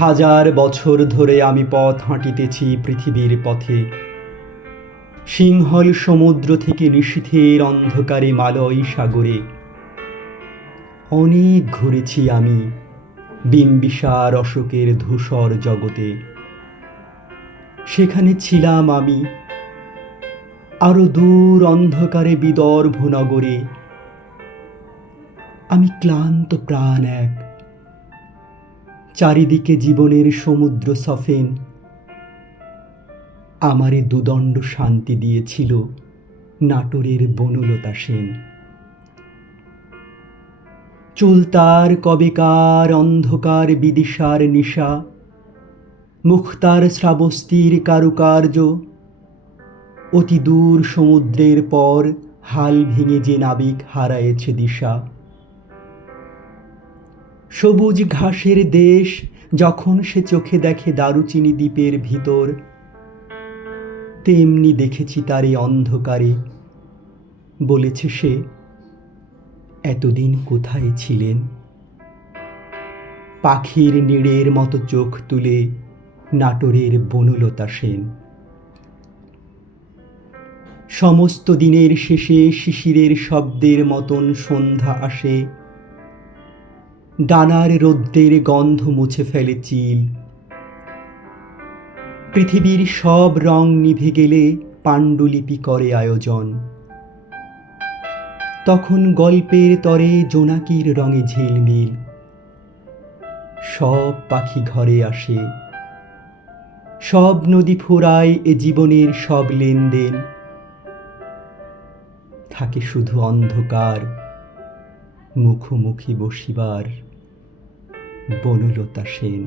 হাজার বছর ধরে আমি পথ হাঁটিতেছি পৃথিবীর পথে, সিংহল সমুদ্র থেকে নিশীথের অন্ধকারে মালয় সাগরে। অনেক ঘুরেছি আমি বিম্বিসার অশোকের ধূসর জগতে। সেখানে ছিলাম আমি আরো দূর অন্ধকারে বিদর্ভ নগরে। আমি ক্লান্ত প্রাণ এক, চারিদিকে জীবনের সমুদ্র সফেন। আমারে দুদণ্ড শান্তি দিয়েছিল নাটোরের বনলতা সেন। চুলতার কবেকার অন্ধকার বিদিশার নিশা, মুখতার শ্রাবস্তির কারুকার্য, অতি দূর সমুদ্রের পর হাল ভেঙে যে নাবিক হারায়েছে দিশা। সবুজ ঘাসের দেশ যখন সে চোখে দেখে দারুচিনি দ্বীপের ভিতর, তেমনি দেখেছি তারে অন্ধকারে। বলেছে সে, এতদিন কোথায় ছিলেন? পাখির নীড়ের মতো চোখ তুলে নাটোরের বনলতা সেন। সমস্ত দিনের শেষে শিশিরের শব্দের মতন সন্ধ্যা আসে, ডানার রৌদ্রের গন্ধ মুছে ফেলে চিল। পৃথিবীর সব রং নিভে গেলে পাণ্ডুলিপি করে আয়োজন। তখন গল্পের তরে জোনাকির রঙে ঝিলমিল। সব পাখি ঘরে আসে, সব নদী ফুরায় এ জীবনের সব লেনদেন। থাকে শুধু অন্ধকার, মুখোমুখি বসিবার বনলতা সেন।